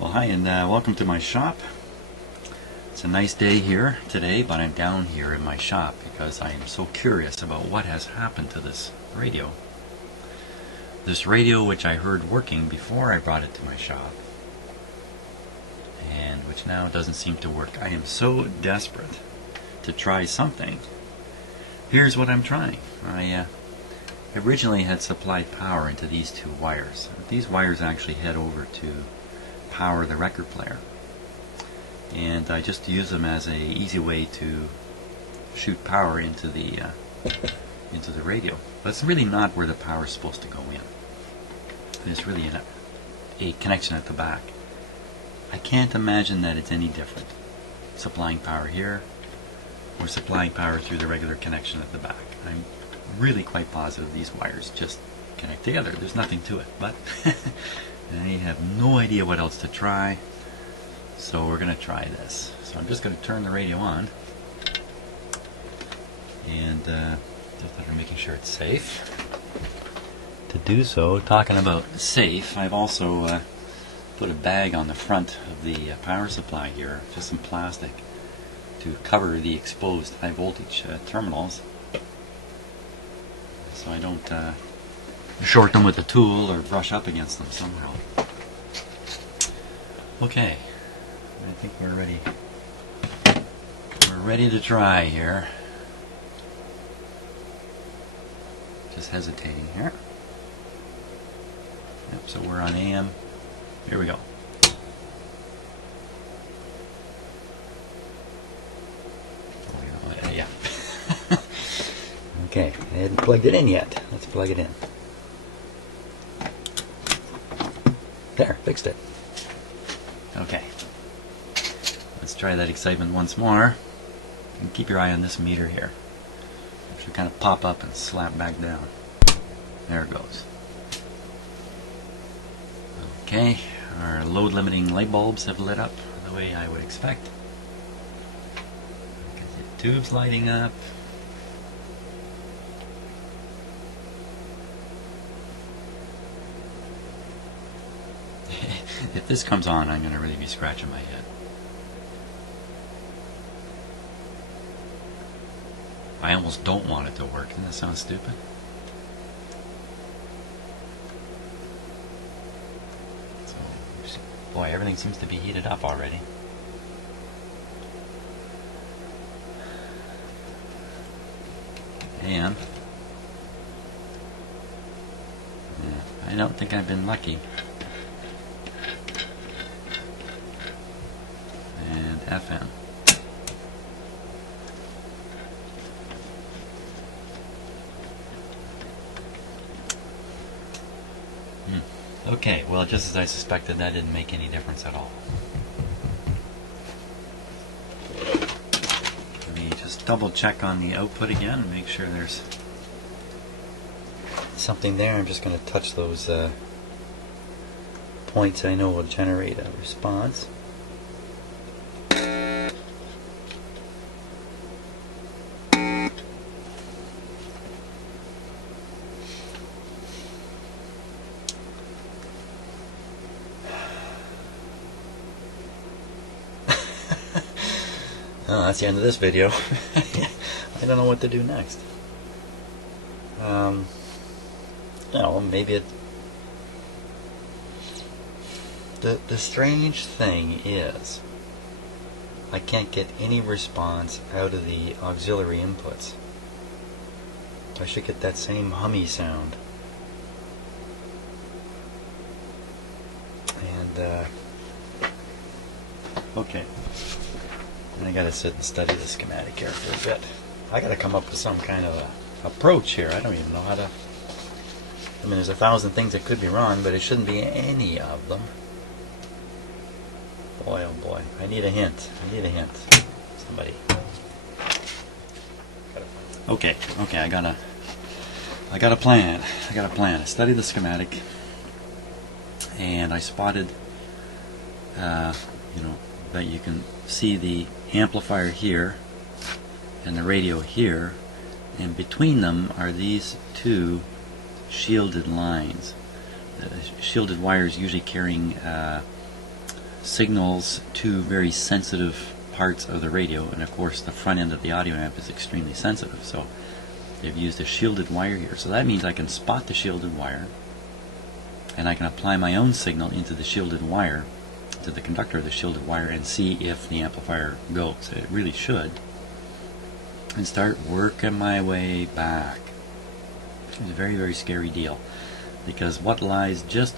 Well, hi, and welcome to my shop. It's a nice day here today, but I'm down here in my shop because I am so curious about what has happened to this radio. This radio which I heard working before I brought it to my shop, and which now doesn't seem to work. I am so desperate to try something. Here's what I'm trying. I originally had supplied power into these two wires. These wires actually head over to power the record player, and I just use them as a easy way to shoot power into the radio. But it's really not where the power is supposed to go in. There's really a connection at the back. I can't imagine that it's any different supplying power here or supplying power through the regular connection at the back. I'm really quite positive these wires just connect together. There's nothing to it, but I have no idea what else to try, so we're going to try this. So I'm just going to turn the radio on, and just after making sure it's safe. To do so, talking about safe, I've also put a bag on the front of the power supply here, just some plastic, to cover the exposed high voltage terminals, so I don't short them with a tool or brush up against them somehow. Okay, I think we're ready. We're ready to try here. Just hesitating here. Yep, so we're on AM. Here we go. Oh, yeah. Okay, I hadn't plugged it in yet. Let's plug it in. There, fixed it. Okay. Let's try that excitement once more. And keep your eye on this meter here. It should kind of pop up and slap back down. There it goes. Okay, our load limiting light bulbs have lit up the way I would expect. Got the tubes lighting up. If this comes on, I'm going to really be scratching my head. I almost don't want it to work. Doesn't that sound stupid? So, boy, everything seems to be heated up already. And yeah, I don't think I've been lucky. FM. Okay, well, just as I suspected, that didn't make any difference at all. Let me just double check on the output again and make sure there's something there. I'm just going to touch those points I know will generate a response. Oh, that's the end of this video. I don't know what to do next. You know, maybe it... The strange thing is, I can't get any response out of the auxiliary inputs. I should get that same hummy sound. And, okay. I gotta sit and study the schematic here for a bit. I gotta come up with some kind of a approach here. I don't even know how to... I mean, there's 1,000 things that could be wrong, but it shouldn't be any of them. Boy, oh boy. I need a hint. I need a hint. Somebody. Okay, I got a plan. I studied the schematic, and I spotted, that you can see the amplifier here and the radio here, and between them are these two shielded lines. Shielded wires usually carrying signals two very sensitive parts of the radio, and of course the front end of the audio amp is extremely sensitive, so they've used a shielded wire here. So that means I can spot the shielded wire, and I can apply my own signal into the shielded wire, to the conductor of the shielded wire, and see if the amplifier goes. It really should. And start working my way back. It's a very, very scary deal, because what lies just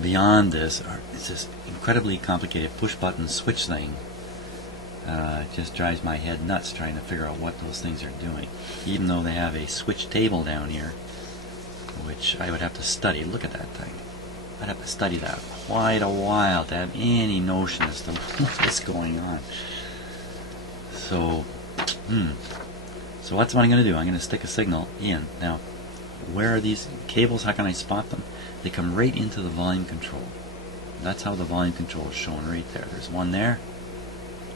beyond this is this incredibly complicated push-button switch thing. It just drives my head nuts trying to figure out what those things are doing, even though they have a switch table down here, which I would have to study. Look at that thing. I'd have to study that quite a while to have any notion as to what is going on. So, so that's what I'm going to do. I'm going to stick a signal in. Now, where are these cables? How can I spot them? They come right into the volume control. That's how the volume control is shown right there. There's one there,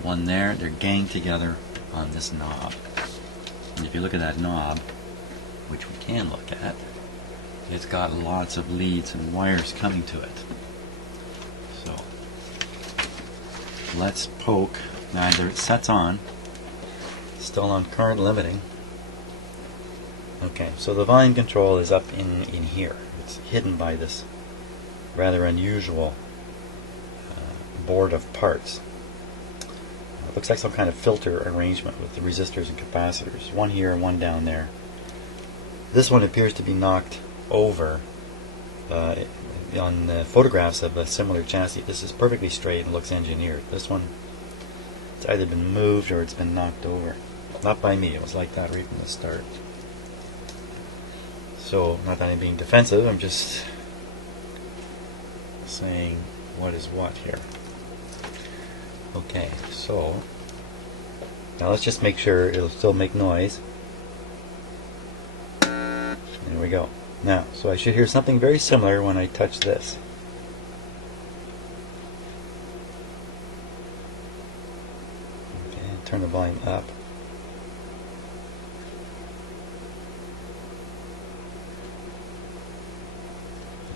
one there. They're ganged together on this knob. And if you look at that knob, which we can look at, it's got lots of leads and wires coming to it. So let's poke. Now either it sets on, still on current limiting. Okay, so the volume control is up in here. It's hidden by this rather unusual board of parts. It looks like some kind of filter arrangement with the resistors and capacitors. One here and one down there. This one appears to be knocked over on photographs of a similar chassis. This is perfectly straight and looks engineered. This one, it's either been moved or it's been knocked over. Not by me. It was like that right from the start. So, not that I'm being defensive, I'm just saying what is what here. Okay, so now let's just make sure it'll still make noise. There we go. Now, so I should hear something very similar when I touch this. Okay, turn the volume up.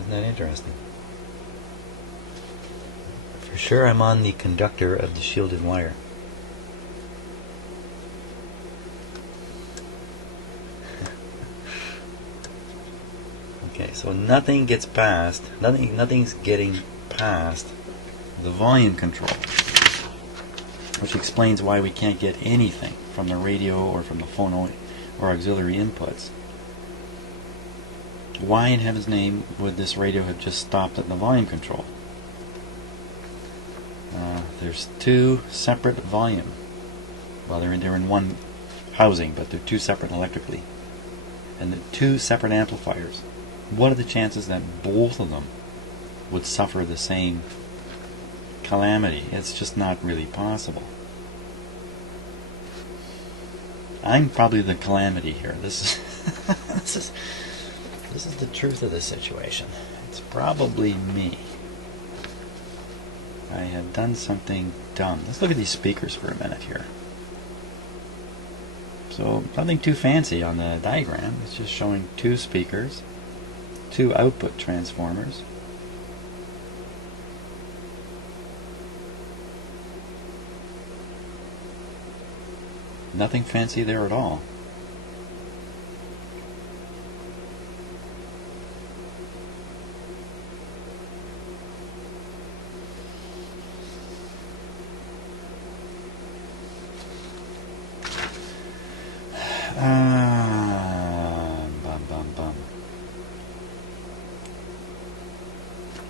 Isn't that interesting? For sure I'm on the conductor of the shielded wire. Okay, so nothing gets past, nothing's getting past the volume control, which explains why we can't get anything from the radio or from the phone or auxiliary inputs. Why in heaven's name would this radio have just stopped at the volume control? There's two separate volume. Well, they're in one housing, but they're two separate electrically. And they're two separate amplifiers. What are the chances that both of them would suffer the same calamity? It's just not really possible. I'm probably the calamity here. This is this is the truth of the situation. It's probably me. I have done something dumb. Let's look at these speakers for a minute here. So, nothing too fancy on the diagram. It's just showing two speakers, two output transformers. Nothing fancy there at all.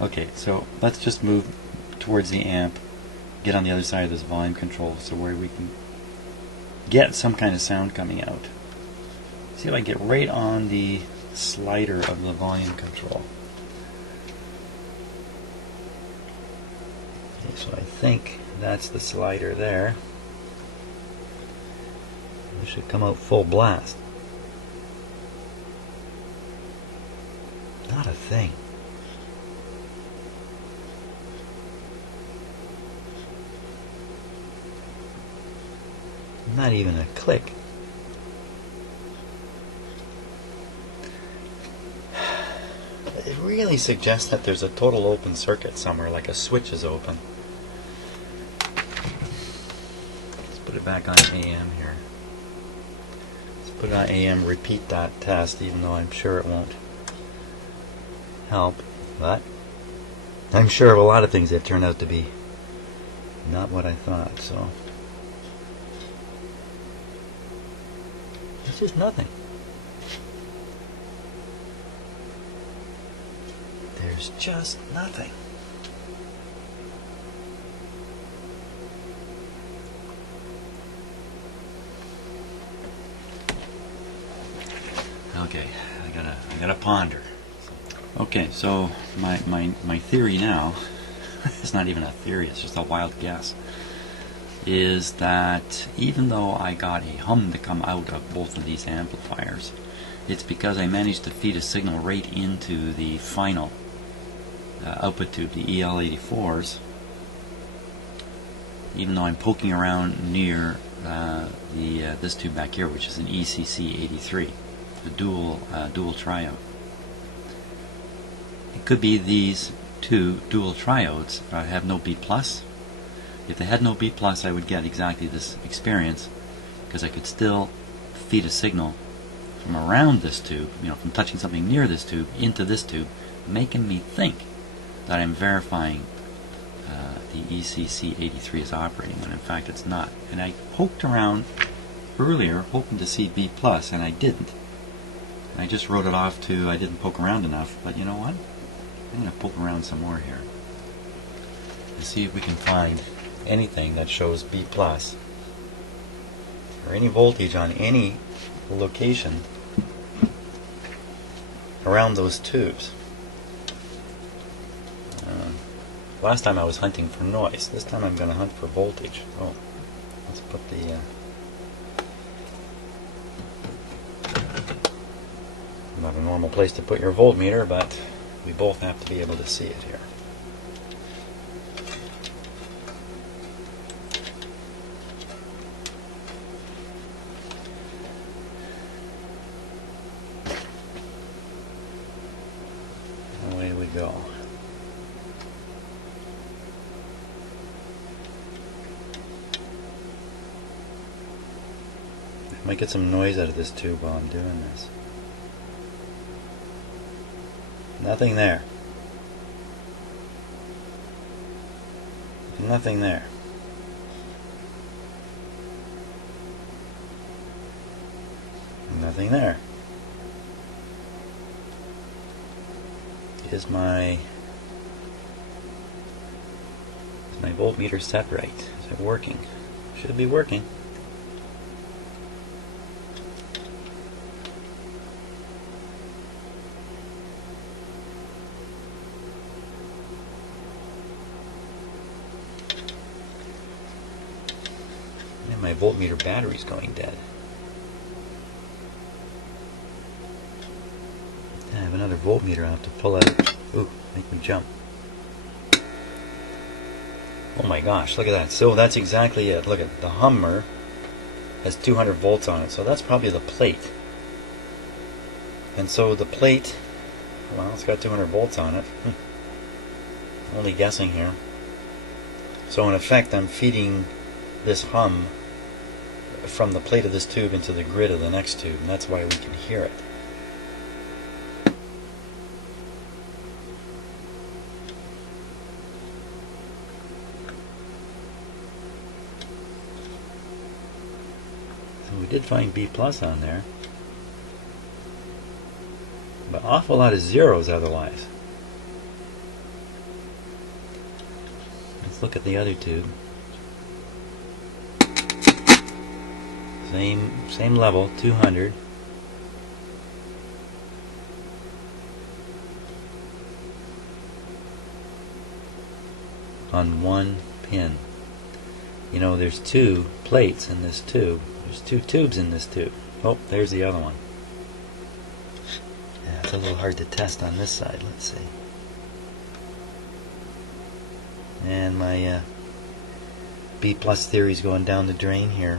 Okay, so let's just move towards the amp, get on the other side of this volume control, so where we can get some kind of sound coming out. See if I can get right on the slider of the volume control. Okay, so I think that's the slider there. It should come out full blast. Not a thing. Not even a click. It really suggest that there's a total open circuit somewhere, like a switch is open. Let's put it back on AM here. Let's put it on AM, repeat that test, even though I'm sure it won't help. But I'm sure of a lot of things that turned out to be not what I thought, so it's just nothing. There's just nothing. Okay, I gotta ponder. Okay, so my theory now, it's not even a theory, it's just a wild guess, is that even though I got a hum to come out of both of these amplifiers, it's because I managed to feed a signal right into the final output tube, the EL84s, even though I'm poking around near this tube back here, which is an ECC83, the dual triode. It could be these two dual triodes have no B+. If they had no B+, I would get exactly this experience, because I could still feed a signal from around this tube, from touching something near this tube into this tube, making me think that I'm verifying the ECC83 is operating, when in fact it's not. And I poked around earlier hoping to see B+, and I didn't. I just wrote it off to I didn't poke around enough, but you know what? I'm going to poke around some more here and see if we can find anything that shows B+, or any voltage on any location around those tubes. Last time I was hunting for noise. This time I'm going to hunt for voltage. Oh, let's put the not a normal place to put your voltmeter, but we both have to be able to see it here. Away we go. I might get some noise out of this tube while I'm doing this. Nothing there. Nothing there. Nothing there. Is my voltmeter set right? Is it working? Should be working. And my voltmeter battery's going dead. I have another voltmeter I have to pull out. Ooh, make me jump. Oh my gosh, look at that. So that's exactly it. Look at the Hummer has 200 volts on it, so that's probably the plate. And so the plate, well, it's got 200 volts on it. Only guessing here. So in effect, I'm feeding this hum from the plate of this tube into the grid of the next tube, and that's why we can hear it. So we did find B+ on there, but awful lot of zeros otherwise. Let's look at the other tube. Same level, 200. On one pin. You know, there's two plates in this tube. There's two tubes in this tube. Oh, there's the other one. Yeah, it's a little hard to test on this side. Let's see. And my B+ theory is going down the drain here.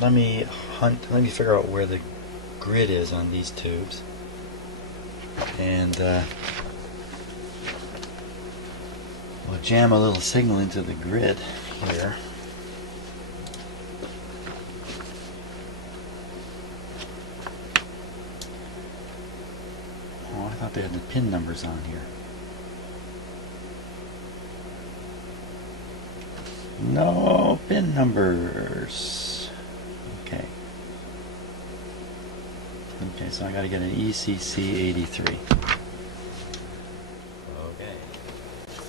Let me let me figure out where the grid is on these tubes, and we'll jam a little signal into the grid here. Oh, I thought they had the pin numbers on here. No pin numbers. Okay. Okay, so I got to get an ECC 83.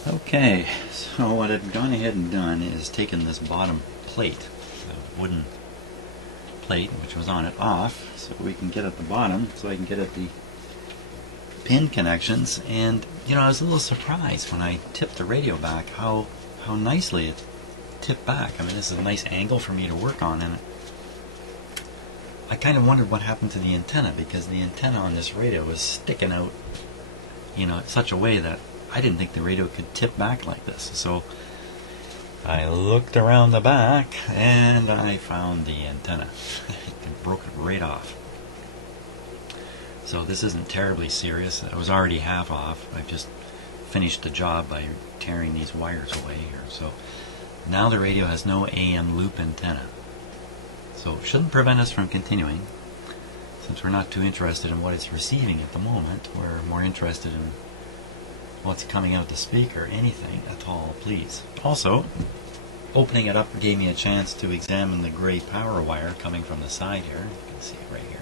Okay, so what I've gone ahead and done is taken this bottom plate, the wooden plate which was on it, off, so we can get at the bottom, so I can get at the pin connections. And you know, I was a little surprised when I tipped the radio back how nicely it tipped back. I mean, this is a nice angle for me to work on, and I kind of wondered what happened to the antenna, because the antenna on this radio was sticking out, you know, in such a way that I didn't think the radio could tip back like this. So I looked around the back and I found the antenna. It broke it right off. So this isn't terribly serious. I was already half off. I've just finished the job by tearing these wires away here. So now the radio has no AM loop antenna. So it shouldn't prevent us from continuing. Since we're not too interested in what it's receiving at the moment, we're more interested in what's coming out the speaker. Anything at all, please. Also, opening it up gave me a chance to examine the gray power wire coming from the side here. You can see it right here.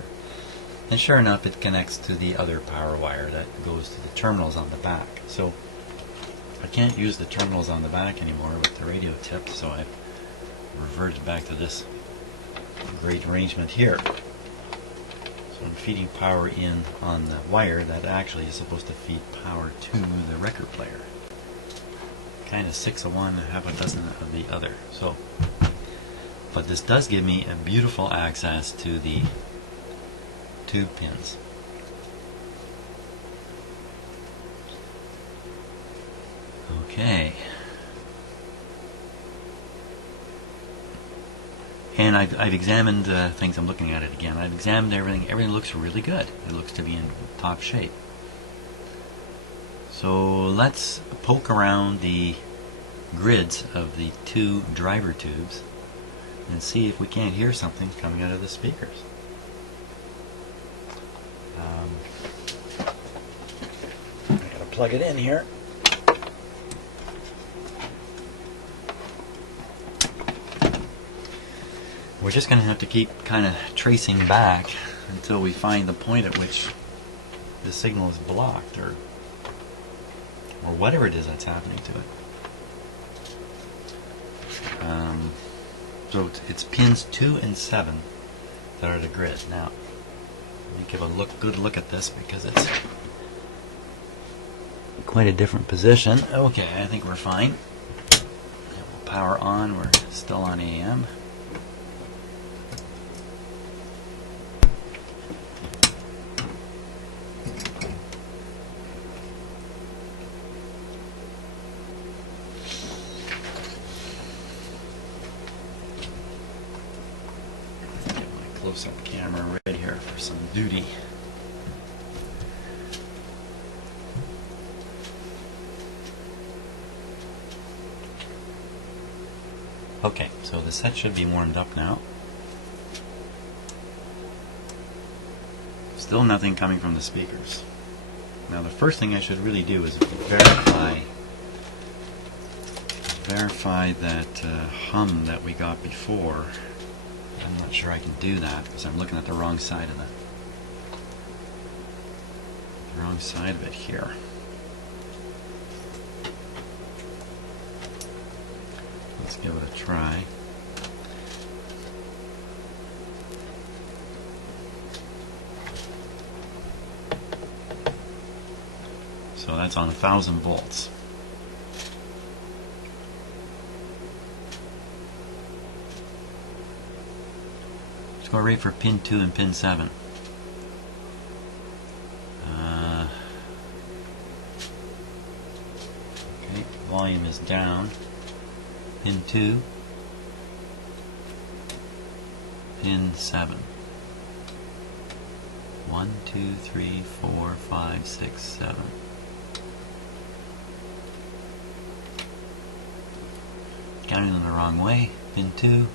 And sure enough, it connects to the other power wire that goes to the terminals on the back. So I can't use the terminals on the back anymore with the radio tipped, so I've reverted back to this great arrangement here. So I'm feeding power in on the wire that actually is supposed to feed power to the record player. Kind of 6 of one, half a dozen of the other. So, but this does give me a beautiful access to the tube pins. Okay. And I've examined things. I'm looking at it again. I've examined everything. Everything looks really good. It looks to be in top shape. So let's poke around the grids of the two driver tubes and see if we can't hear something coming out of the speakers. I gotta plug it in here. We're just going to have to keep kind of tracing back until we find the point at which the signal is blocked, or whatever it is that's happening to it. So it's pins 2 and 7 that are the grid. Now, let me give a good look at this, because it's quite a different position. Okay, I think we're fine. We'll power on. We're still on AM. Close-up camera right here for some duty. Okay, so the set should be warmed up now. Still nothing coming from the speakers. Now the first thing I should really do is verify that hum that we got before. I'm not sure I can do that because I'm looking at the wrong side of it here. Let's give it a try. So that's on 1,000 volts. Go right for pin 2 and pin 7. Okay, volume is down. Pin 2 pin 7. 1, 2, 3, 4, 5, 6, 7. Got it in the wrong way. Pin 2.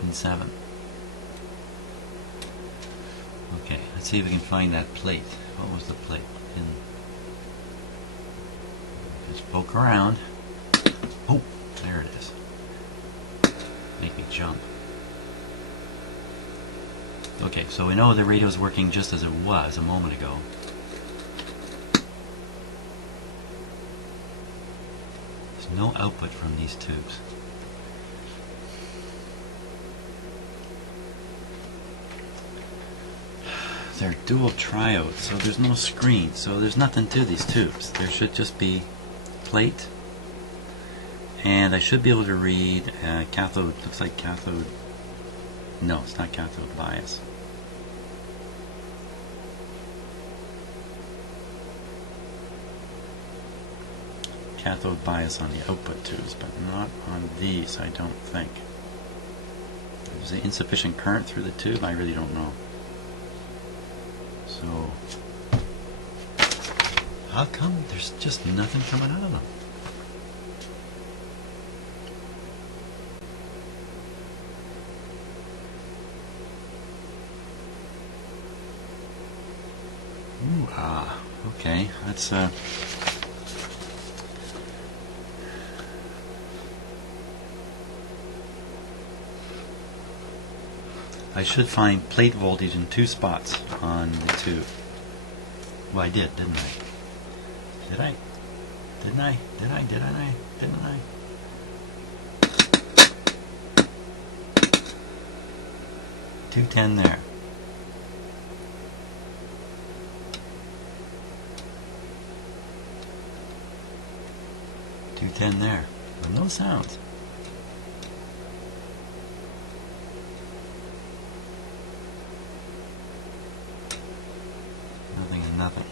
Pin 7. Okay, let's see if we can find that plate. What was the plate? Just poke around. Oh, there it is. Make me jump. Okay, so we know the radio's working just as it was a moment ago. There's no output from these tubes. They're dual triodes, so there's no screen, so there's nothing to these tubes. There should just be plate, and I should be able to read cathode. Looks like cathode. No, it's not cathode bias. Cathode bias on the output tubes, but not on these, I don't think. Is there insufficient current through the tube? I really don't know. So, how come there's just nothing coming out of them? Ooh, okay, let's I should find plate voltage in 2 spots on the tube. Well, I did, didn't I? Did I? Didn't I? Did I? Didn't I? Didn't I? 210 there. .210 there. No sounds. Nothing and nothing.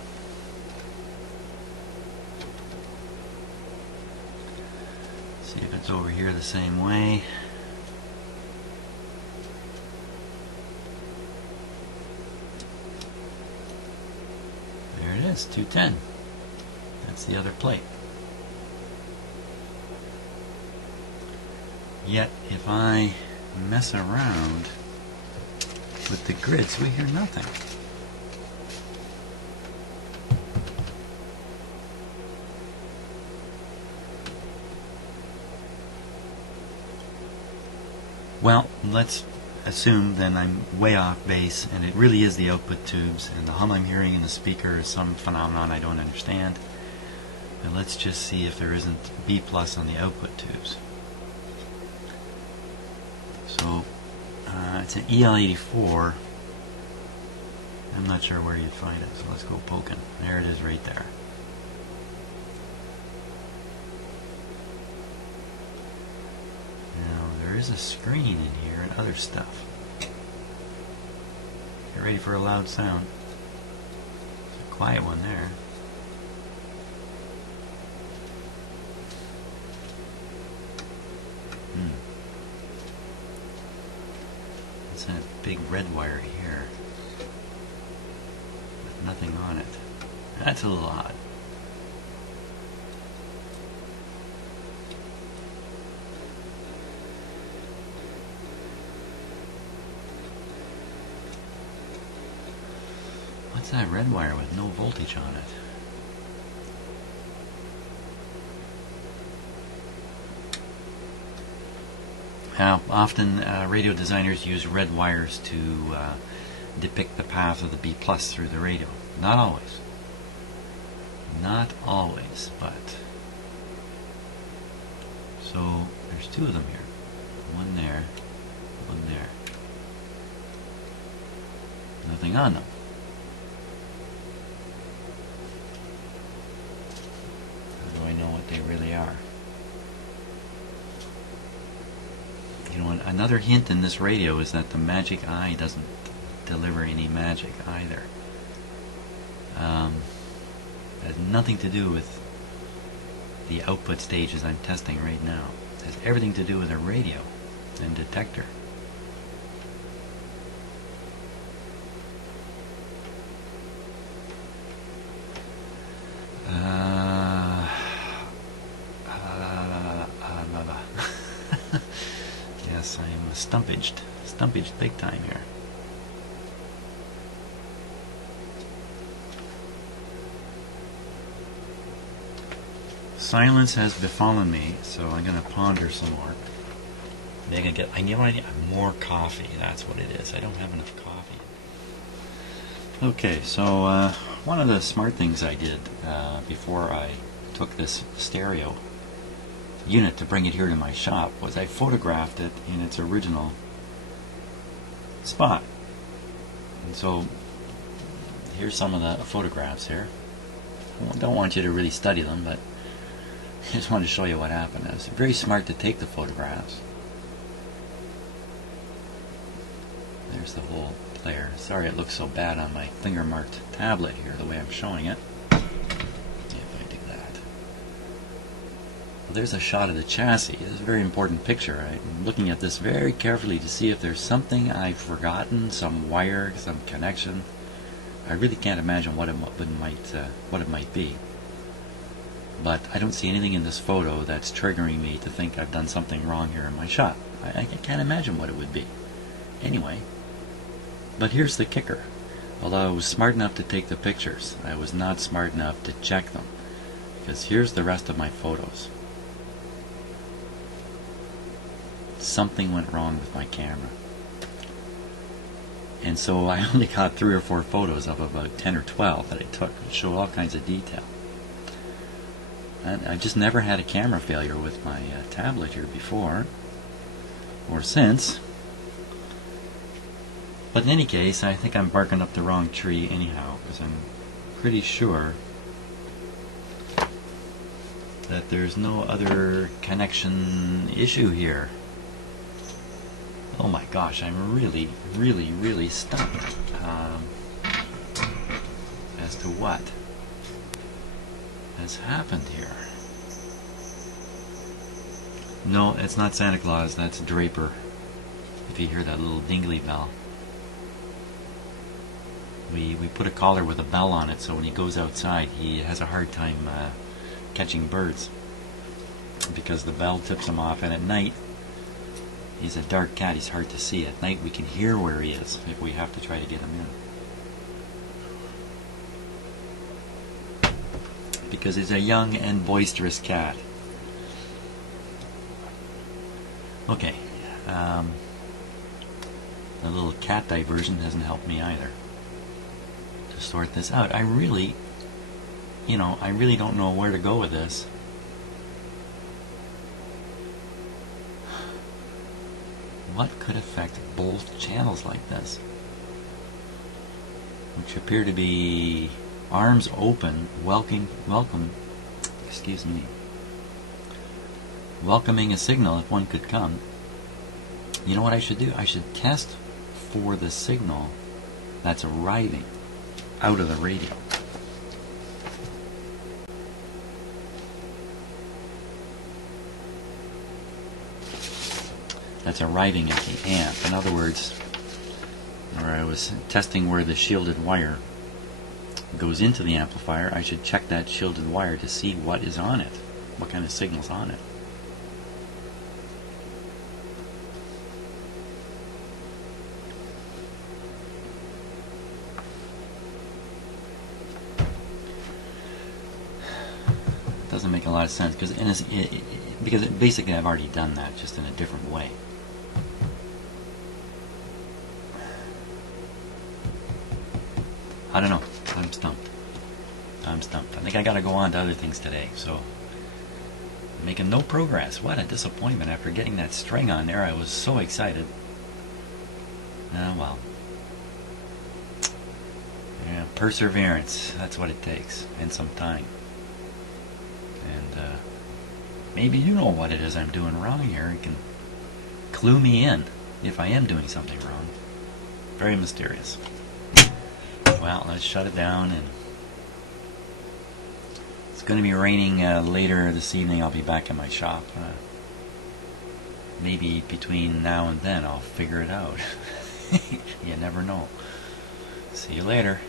See if it's over here the same way. There it is, 210. That's the other plate. Yet, if I mess around with the grids, we hear nothing. Well, let's assume then I'm way off base and it really is the output tubes and the hum I'm hearing in the speaker is some phenomenon I don't understand. And let's just see if there isn't B plus on the output tubes. So it's an EL84. I'm not sure where you'd find it, so let's go poking. There it is right there. There is a screen in here and other stuff. Get ready for a loud sound. It's a quiet one there. It's a big red wire here with nothing on it. That's a little odd. What's that red wire with no voltage on it? Now, often radio designers use red wires to depict the path of the B plus through the radio. Not always. Not always, but... So, there's 2 of them here. One there, one there. Nothing on them. How do I know what they really are? You know, another hint in this radio is that the magic eye doesn't deliver any magic either. It has nothing to do with the output stages I'm testing right now. It has everything to do with a radio and detector. Yes, I am stumpaged big time here. Silence has befallen me, so I'm going to ponder some more. Maybe I need more coffee. That's what it is. I don't have enough coffee. Okay, so one of the smart things I did before I took this stereo unit to bring it here to my shop was I photographed it in its original spot. And so here's some of the photographs here. I don't want you to really study them, but I just wanted to show you what happened. It was very smart to take the photographs. There's the whole player. Sorry it looks so bad on my finger marked tablet here, the way I'm showing it. If I do that. Well, there's a shot of the chassis. This is a very important picture. I'm looking at this very carefully to see if there's something I've forgotten, some wire, some connection. I really can't imagine what it might be. But I don't see anything in this photo that's triggering me to think I've done something wrong here in my shop. I can't imagine what it would be. Anyway, but here's the kicker. Although I was smart enough to take the pictures, I was not smart enough to check them. Because here's the rest of my photos. Something went wrong with my camera. And so I only got 3 or 4 photos of about 10 or 12 that I took, which show all kinds of detail. And I just never had a camera failure with my tablet here before or since. But in any case, I think I'm barking up the wrong tree anyhow, because I'm pretty sure that there's no other connection issue here. Oh my gosh, I'm really stumped as to what has happened here. No, it's not Santa Claus, that's Draper. If you hear that little dingly bell. We put a collar with a bell on it, so when he goes outside he has a hard time catching birds, because the bell tips him off, and at night, he's a dark cat, he's hard to see. At night we can hear where he is if we have to try to get him in. Because he's a young and boisterous cat. Okay, the little cat diversion hasn't helped me either to sort this out. I really don't know where to go with this. What could affect both channels like this, which appear to be arms open, welcoming a signal if one could come. You know what I should do? I should test for the signal that's arriving out of the radio. That's arriving at the amp. In other words, where I was testing where the shielded wire goes into the amplifier, I should check that shielded wire to see what is on it, what kind of signal's on it. Doesn't make a lot of sense, because basically I've already done that, just in a different way. I don't know. I'm stumped. I think I gotta go on to other things today, so I'm making no progress. What a disappointment. After getting that string on there, I was so excited. Well. Yeah, perseverance, that's what it takes, and some time. And maybe you know what it is I'm doing wrong here. You can clue me in if I am doing something wrong. Very mysterious. Well, let's shut it down and let's going to be raining later this evening. I'll be back in my shop. Maybe between now and then I'll figure it out. You never know. See you later.